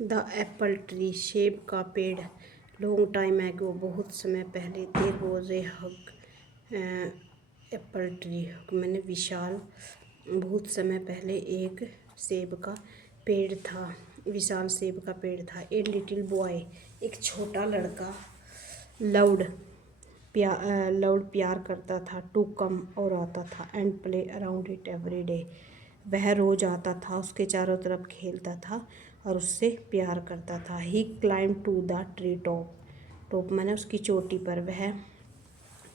The Apple tree, सेब का पेड़। लॉन्ग टाइम एगो, बहुत समय पहले। There was a huge apple tree, मैंने विशाल, बहुत समय पहले एक सेब का पेड़ था, विशाल सेब का पेड़ था। ए लिटिल बॉय, एक छोटा लड़का, लव्ड प्यार करता था, टू कम, और आता था, and play around it every day, वह रोज आता था, उसके चारों तरफ खेलता था और उससे प्यार करता था। He climb to the tree top, top मैंने उसकी चोटी पर, वह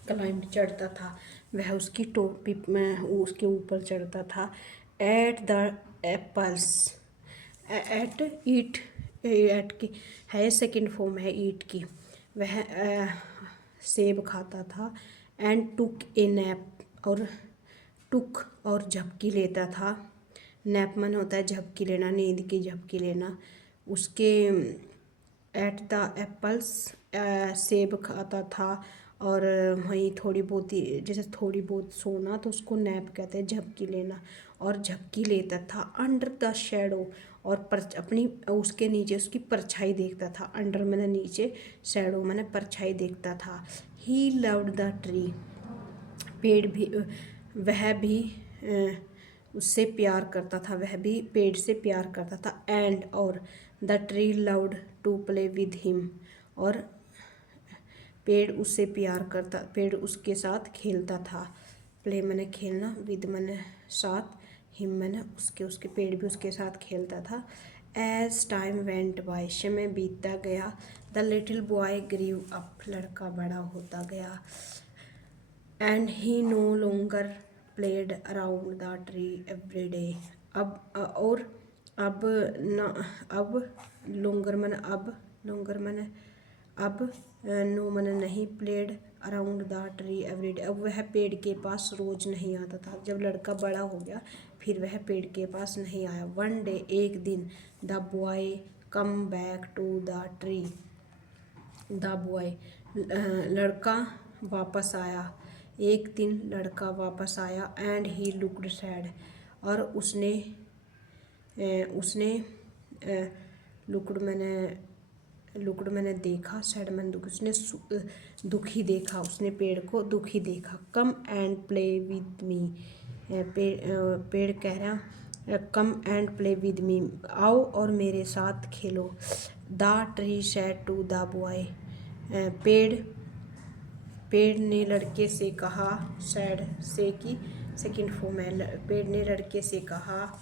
क्लाइंब चढ़ता था, वह उसकी टोपी में उसके ऊपर चढ़ता था। Ate the apples, ate eat, ate की है सेकंड फॉर्म है ईट की, वह सेब खाता था। एंड टुक ए नैप, और टुक और झपकी लेता था। नैप मन होता है झपकी लेना, नींद की झपकी लेना। उसके एट द एप्पल्स, सेब खाता था, और वहीं थोड़ी बहुत ही, जैसे थोड़ी बहुत सोना, तो उसको नैप कहते हैं, झपकी लेना, और झपकी लेता था। अंडर द शेडो, और अपनी उसके नीचे उसकी परछाई देखता था। अंडर मैंने नीचे, शेडो मैंने परछाई देखता था। ही लव्ड द ट्री, पेड़ भी, वह भी उससे प्यार करता था, वह भी पेड़ से प्यार करता था। एंड और the tree loved to play with him, और पेड़ उससे प्यार करता, पेड़ उसके साथ खेलता था। प्ले मैंने खेलना, विद मैंने साथ, हिम मैंने उसके, उसके पेड़ भी उसके साथ खेलता था। एज टाइम वेंट बाय, समय बीतता गया। The little boy grew up, लड़का बड़ा होता गया। And he no longer played around the tree every day, और अब न, अब लॉन्गर मैंने अब, लॉन्गर मैंने अब, नो मैंने नहीं, played around the tree every day, अब वह पेड़ के पास रोज नहीं आता था। जब लड़का बड़ा हो गया फिर वह पेड़ के पास नहीं आया। वन डे, एक दिन, the boy come back to the tree, the boy, लड़का वापस आया। एक दिन लड़का वापस आया। एंड ही लुक्ड सैड, और उसने लुक्ड मैंने देखा, सैड मैंने दुख, उसने दुखी देखा, उसने पेड़ को दुखी देखा। Come and play with me, पेड़ कह रहा, come and play with me, आओ और मेरे साथ खेलो। The tree said to the boy, पेड़ ने लड़के से कहा। सैड से की सेकंड फॉर्म है, पेड़ ने लड़के से कहा,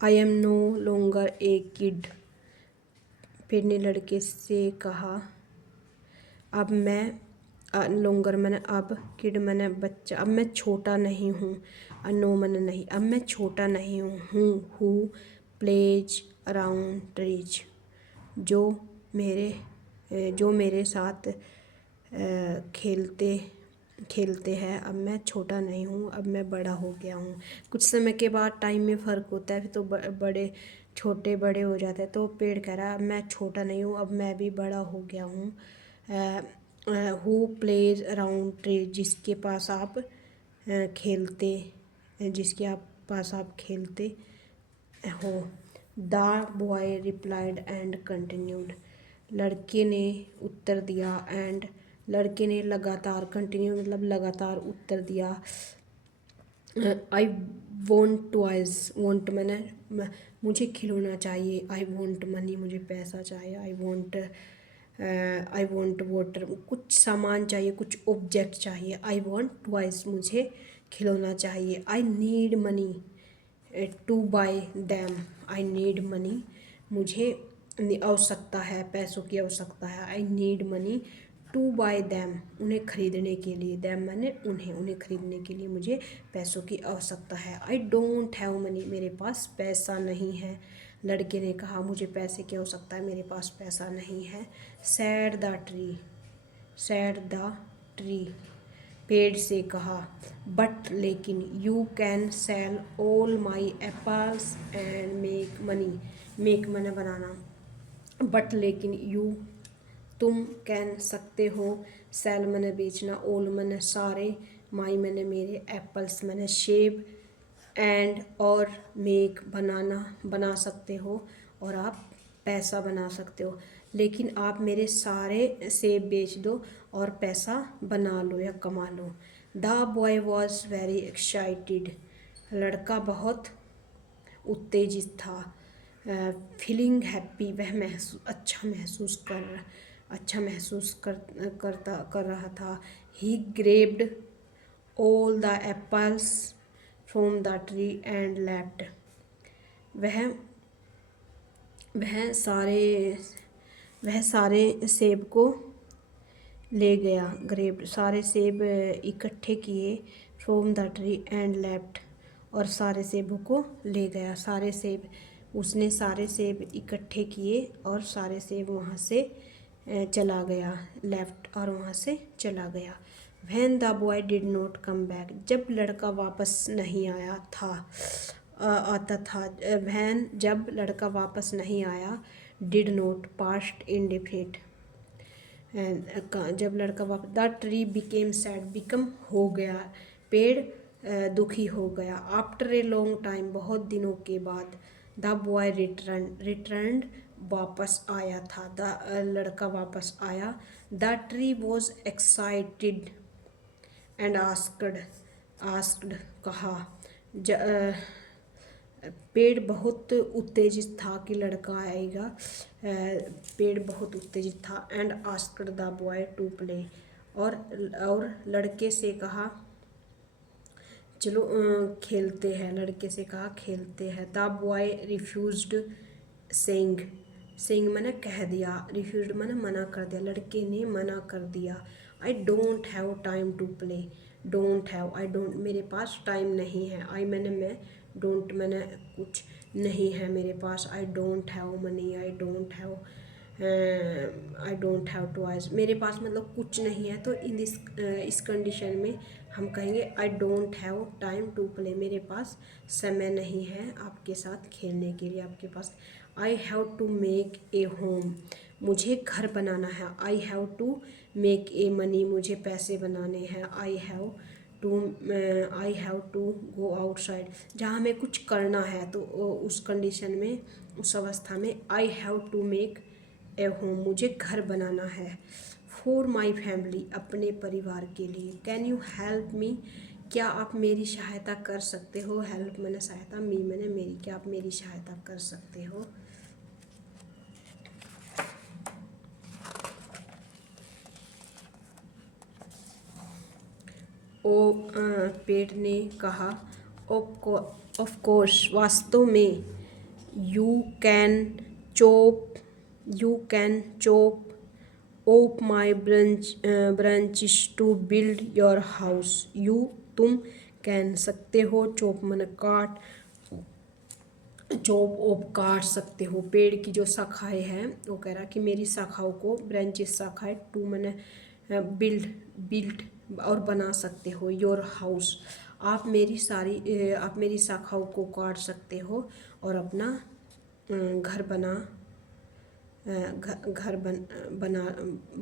I am no longer a kid, पेड़ ने लड़के से कहा, अब मैं, लॉन्गर मैंने अब, किड मैंने बच्चा, अब मैं छोटा नहीं हूँ। नो मैंने नहीं, अब मैं छोटा नहीं हूँ। हु प्लेज अराउंड ट्रीज, जो मेरे साथ खेलते हैं। अब मैं छोटा नहीं हूँ, अब मैं बड़ा हो गया हूँ। कुछ समय के बाद टाइम में फ़र्क होता है, फिर तो बड़े छोटे बड़े हो जाते हैं। तो पेड़ कह रहा है मैं छोटा नहीं हूँ, अब मैं भी बड़ा हो गया हूँ। हु प्लेज अराउंड ट्री, जिसके पास आप खेलते हो। The boy replied and continued, लड़के ने उत्तर दिया। एंड लड़के ने लगातार, कंटिन्यू मतलब लगातार उत्तर दिया। आई वॉन्ट टॉयज, वॉन्ट मैंने मुझे खिलौना चाहिए। आई वॉन्ट मनी, मुझे पैसा चाहिए। आई वॉन्ट वाटर, कुछ सामान चाहिए, कुछ ऑब्जेक्ट चाहिए। आई वॉन्ट टॉयज, मुझे खिलौना चाहिए। I need money to buy them, I need money, मुझे आवश्यकता है, पैसों की आवश्यकता है। I need money to buy them, उन्हें खरीदने के लिए। दैम मैंने उन्हें खरीदने के लिए मुझे पैसों की आवश्यकता है। आई डोंट हैव मनी, मेरे पास पैसा नहीं है। लड़के ने कहा मुझे पैसे की आवश्यकता है, मेरे पास पैसा नहीं है। सैड द ट्री, पेड़ से कहा। बट लेकिन, you can sell all my apples and make money, make मैंने बनाना। बट लेकिन, यू तुम, कैन सकते हो, सेल मैंने बेचना, ऑल मैंने सारे, माई मैंने मेरे, एप्पल्स मैंने सेब, एंड और मेक बना सकते हो, और आप पैसा बना सकते हो। लेकिन आप मेरे सारे सेब बेच दो और पैसा बना लो या कमा लो। The boy was very excited. लड़का बहुत उत्तेजित था। फीलिंग हैप्पी, वह अच्छा महसूस कर रहा था। He grabbed all the apples from the tree and left. वह वह सारे वह सारे सेब को ले गया। ग्रेप्ड, सारे सेब इकट्ठे किए। From the tree and left, और सारे सेबों को ले गया। उसने सारे सेब इकट्ठे किए और सारे सेब वहाँ से चला गया। लेफ्ट, और वहाँ से चला गया। When the boy did not come back, जब लड़का वापस नहीं आता था। जब लड़का वापस नहीं आया। डिड नॉट पास्ट इंडेफिनिट, जब लड़का वापस। The tree became sad, become हो गया, पेड़ दुखी हो गया। आफ्टर ए लॉन्ग टाइम, बहुत दिनों के बाद। द बॉय रिटर्नड, वापस आया था। लड़का वापस आया। The tree was excited and asked, कहा। पेड़ बहुत उत्तेजित था कि लड़का आएगा। पेड़ बहुत उत्तेजित था। And asked the boy to play, और लड़के से कहा चलो खेलते हैं। लड़के से कहा खेलते हैं। द बॉय रिफ्यूज्ड, सेइंग मैंने कह दिया, रिफ्यूज्ड मैंने मना कर दिया। लड़के ने मना कर दिया। I don't have time to play, I don't मेरे पास टाइम नहीं है। मैं, डोंट मैंने कुछ नहीं है मेरे पास। I don't have money, I don't have toys, मेरे पास मतलब कुछ नहीं है। तो इस कंडीशन में हम कहेंगे I don't have time to play, मेरे पास समय नहीं है आपके साथ खेलने के लिए, आपके पास। I have to make a home, मुझे घर बनाना है। I have to make a money, मुझे पैसे बनाने हैं। I have to go outside, जहाँ हमें कुछ करना है तो उस कंडीशन में, उस अवस्था में I have to make a home, मुझे घर बनाना है। फॉर माई फैमिली, अपने परिवार के लिए। कैन यू हेल्प मी, क्या आप मेरी सहायता कर सकते हो। हेल्प मैंने सहायता, मी मैंने मेरी, क्या आप मेरी सहायता कर सकते हो। पेट ने कहा ऑफ कोर्स, वास्तव में। You can chop off my branches to build your house. तुम कैन सकते हो, चॉप मन काट, चॉप ऑफ काट सकते हो। पेड़ की जो शाखाएं हैं, वो कह रहा कि मेरी शाखाओं को, ब्रांचेस शाखाएं, टू मैंने बिल्ड और बना सकते हो। योर हाउस, आप मेरी शाखाओं को काट सकते हो और अपना घर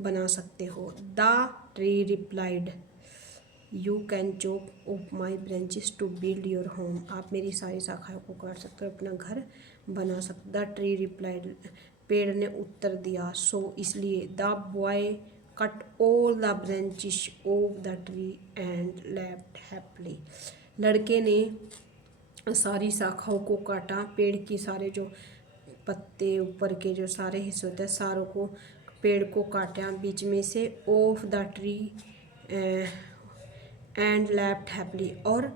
बना सकते हो। The tree replied, you can chop off my branches to build your home, आप मेरी सारी शाखाओं को काट सकते हो, अपना घर बना सकते। द ट्री रिप्लाइड, पेड़ ने उत्तर दिया। सो, इसलिए। The boy cut all the branches of the tree and left happily, लड़के ने सारी शाखाओं को काटा, पेड़ की सारे जो पत्ते ऊपर के जो सारे हिस्से होते हैं, सारों को, पेड़ को काटा बीच में से। Of the tree and left happily, और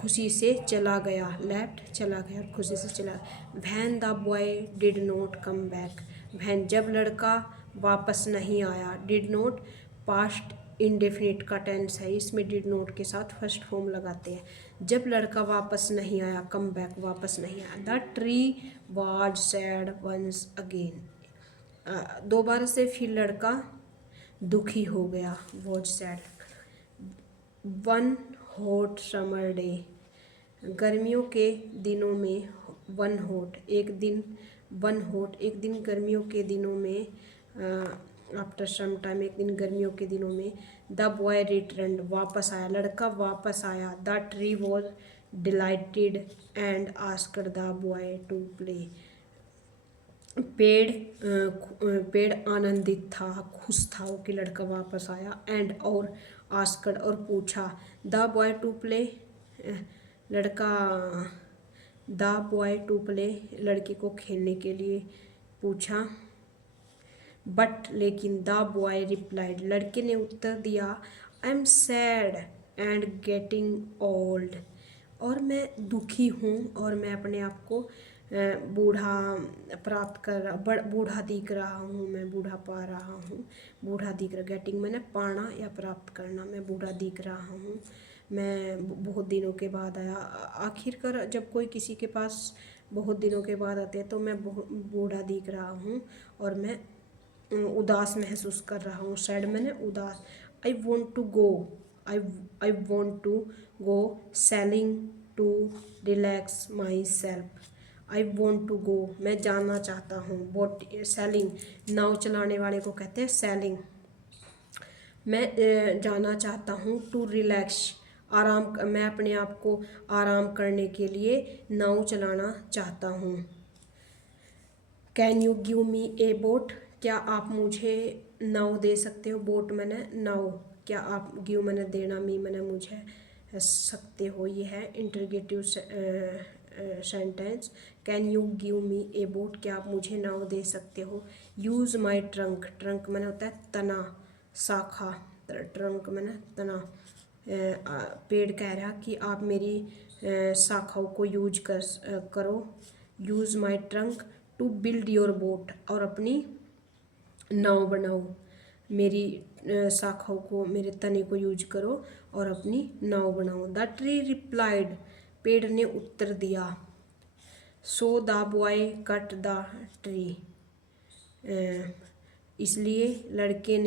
खुशी से चला गया। लेफ्ट, चला गया, खुशी से चला। When the boy did not come back, when, जब लड़का वापस नहीं आया। डिड नॉट पास्ट इंडेफिनिट का टेंस है, इसमें डिड नॉट के साथ फर्स्ट फॉर्म लगाते हैं। जब लड़का वापस नहीं आया, कम बैक, वापस नहीं आया। The tree was sad once again, दोबारा से फिर लड़का दुखी हो गया। Was sad. One hot summer day, गर्मियों के दिनों में। एक दिन गर्मियों के दिनों में। आफ्टर सम टाइम, एक दिन गर्मियों के दिनों में, द बॉय रिटर्न, वापस आया, लड़का वापस आया। The tree was delighted and asked the boy to play, पेड़ आनंदित था, खुश था वो कि लड़का वापस आया। एंड और आस्क्ड और पूछा, द बॉय टू प्ले, लड़का, द बॉय टू प्ले, लड़के को खेलने के लिए पूछा। बट लेकिन, द बॉय रिप्लाइड, लड़के ने उत्तर दिया, I am sad and getting old, और मैं दुखी हूँ और मैं अपने आप को बूढ़ा प्राप्त कर बूढ़ा दिख रहा हूँ, मैं बूढ़ा पा रहा हूँ। बूढ़ा दिख रहा, गेटिंग मैंने पाना या प्राप्त करना, मैं बूढ़ा दिख रहा हूँ, मैं बहुत दिनों के बाद आया। आखिरकार जब कोई किसी के पास बहुत दिनों के बाद आते हैं तो मैं बूढ़ा दिख रहा हूँ और मैं उदास महसूस कर रहा हूँ। सैड मैंने उदास। I want to go, I want to go sailing to relax myself, I want to go, मैं जाना चाहता हूँ। बोट सेलिंग, नाव चलाने वाले को कहते हैं सेलिंग। मैं जाना चाहता हूँ। टू रिलैक्स, आराम, मैं अपने आप को आराम करने के लिए नाव चलाना चाहता हूँ। Can you give me A boat, क्या आप मुझे नाव दे सकते हो। बोट मैंने नाव, क्या आप, गिव मैंने देना, मी मैंने मुझे, सकते हो ये है interrogative sentence. Can you give me A boat, क्या आप मुझे नाव दे सकते हो। यूज़ माई ट्रंक, ट्रंक मैंने होता है तना, शाखा, ट्रंक मैंने तना। पेड़ कह रहा कि आप मेरी शाखाओं को यूज करो। Use my trunk to build your boat, और अपनी नाव बनाओ। मेरी शाखाओं को, मेरे तने को यूज करो और अपनी नाव बनाओ। द ट्री रिप्लाइड, पेड़ ने उत्तर दिया। So the boy cut the tree, इसलिए लड़के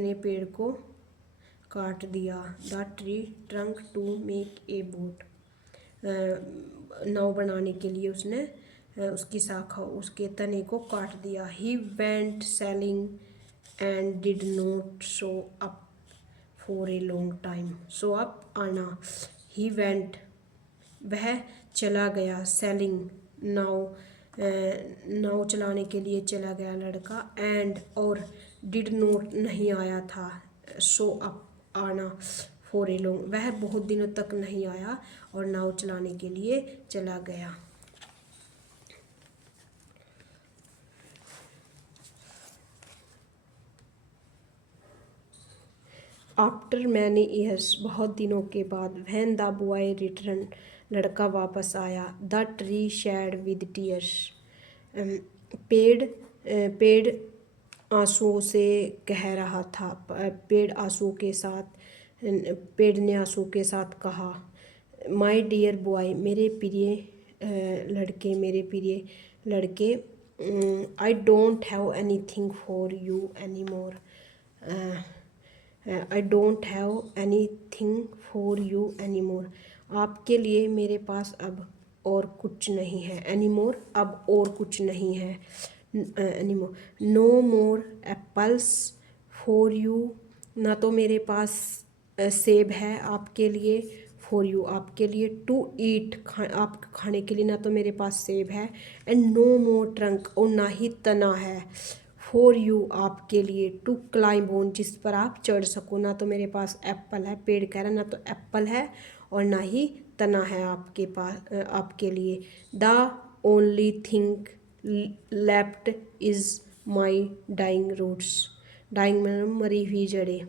ने पेड़ को काट दिया। The tree trunk to make a boat, नाव बनाने के लिए उसने उसकी शाखा, उसके तने को काट दिया। He went sailing and did not show up for a long time, show up आना। ही वेंट, वह चला गया, सेलिंग, नाव चलाने के लिए चला गया लड़का। एंड और, डिड नॉट नहीं आया था, शो अप आना, फॉर ए लॉन्ग, वह बहुत दिनों तक नहीं आया और नाव चलाने के लिए चला गया। आफ्टर मैनी ईयर्स, बहुत दिनों के बाद। व्हेन द बॉय रिटर्न, लड़का वापस आया। The tree shade with tears, पेड़ आंसुओं से कह रहा था। पेड़ ने आंसुओं के साथ कहा, माई डियर बॉय, मेरे प्रिय लड़के, आई don't have any thing for you any more, I don't have any thing for you any more, आपके लिए मेरे पास अब और कुछ नहीं है। एनी मोर, अब और कुछ नहीं है। Any more, no more apples for you, ना तो मेरे पास सेब है आपके लिए। फॉर यू, आपके लिए। टू ईट, आप खाने के लिए, ना तो मेरे पास सेब है। एंड नो मोर ट्रंक, और ना ही तना है। फॉर यू, आपके लिए। टू क्लाइंब ऑन, जिस पर आप चढ़ सको, ना तो मेरे पास एप्पल है, पेड़ कह रहा है, ना तो एप्पल है और ना ही तना है आपके पास, आपके लिए। The only thing left is my dying roots, dying में मरी हुई जड़ें।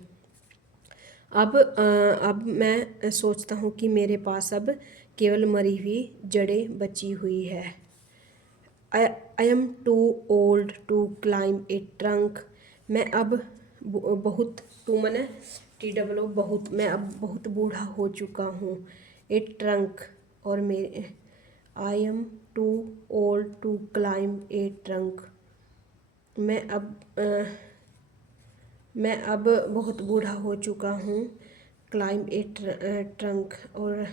अब मैं सोचता हूँ कि मेरे पास अब केवल मरी हुई जड़ें बची हुई है। I am too old to climb a trunk, मैं अब बहुत, टू मैंने TWO बहुत, मैं अब बहुत बूढ़ा हो चुका हूँ। ए ट्रंक, और मेरे, I am too old to climb a trunk, मैं अब बहुत बूढ़ा हो चुका हूँ। क्लाइंब ए ट्रंक, और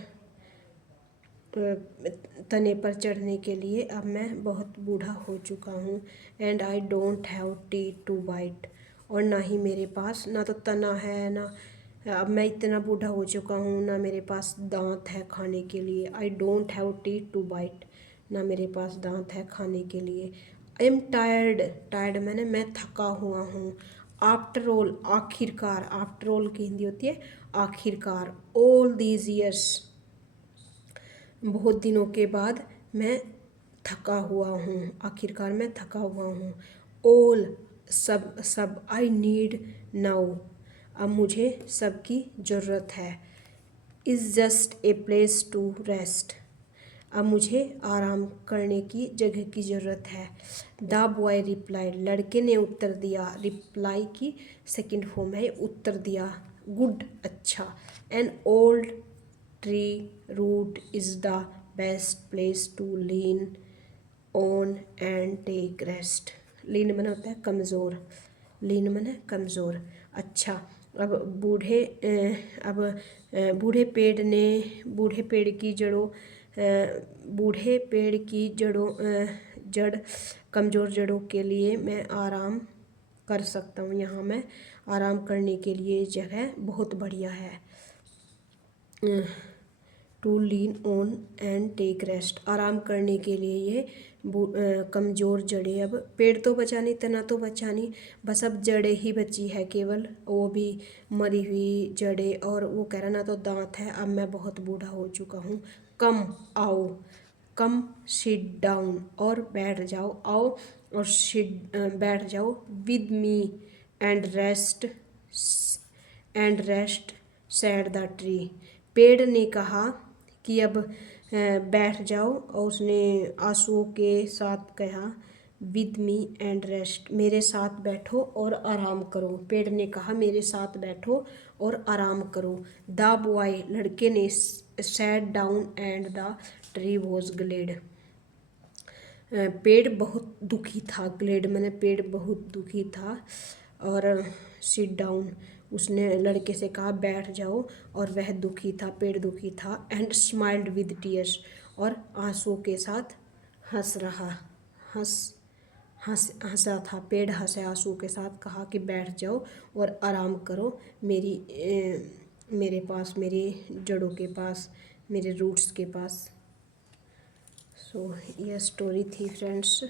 तने पर चढ़ने के लिए। अब मैं बहुत बूढ़ा हो चुका हूँ। And I don't have teeth to bite, और ना ही मेरे पास, ना तो तना है ना, अब मैं इतना बूढ़ा हो चुका हूँ, ना मेरे पास दांत है खाने के लिए। I don't have teeth to bite, ना मेरे पास दांत है खाने के लिए। आई एम टायर्ड, टायर्ड मैंने मैं थका हुआ हूँ। आफ्टर ऑल, आखिरकार, आफ्टर ऑल की हिंदी होती है आखिरकार। ऑल दीज ईयर्स, बहुत दिनों के बाद मैं थका हुआ हूँ, आखिरकार मैं थका हुआ हूँ। ऑल, सब सब, आई नीड नाउ, अब मुझे सबकी ज़रूरत है। Is just a place to rest, अब मुझे आराम करने की जगह की ज़रूरत है। द बॉय रिप्लाइड, लड़के ने उत्तर दिया। रिप्लाई की सेकंड फॉर्म है उत्तर दिया। गुड, अच्छा। An old tree root is the best place to lean on and take rest. Lean मना होता है कमज़ोर, लीन मना है कमज़ोर। अच्छा, अब बूढ़े पेड़ ने, बूढ़े पेड़ की जड़ों, बूढ़े पेड़ की जड़ों, जड़, कमज़ोर जड़ों के लिए मैं आराम कर सकता हूँ। यहाँ मैं आराम करने के लिए जगह बहुत बढ़िया है। To lean on and take rest, आराम करने के लिए ये कमज़ोर जड़ें, अब पेड़ तो बचा नहीं, तना तो बचा नहीं, बस अब जड़ें ही बची है केवल, वो भी मरी हुई जड़ें। और वो कह रहा ना तो दांत है, अब मैं बहुत बूढ़ा हो चुका हूँ। कम, आओ। कम सिट डाउन, और बैठ जाओ। आओ और बैठ जाओ। With me and rest, sad the tree, पेड़ ने कहा कि अब बैठ जाओ, और उसने आंसुओं के साथ कहा विद मी एंड रेस्ट, मेरे साथ बैठो और आराम करो। पेड़ ने कहा मेरे साथ बैठो और आराम करो। द बॉय, लड़के ने, sat down and the tree was glad, पेड़ बहुत दुखी था। ग्लेड मैंने पेड़ बहुत दुखी था। और सिट डाउन, उसने लड़के से कहा बैठ जाओ, और वह दुखी था, पेड़ दुखी था। एंड स्माइल्ड विद टीयर्स, और आंसू के साथ हंस रहा, हंसा था। पेड़ हंसे आंसू के साथ, कहा कि बैठ जाओ और आराम करो मेरे पास, मेरी जड़ों के पास, मेरे रूट्स के पास। सो यह स्टोरी थी फ्रेंड्स।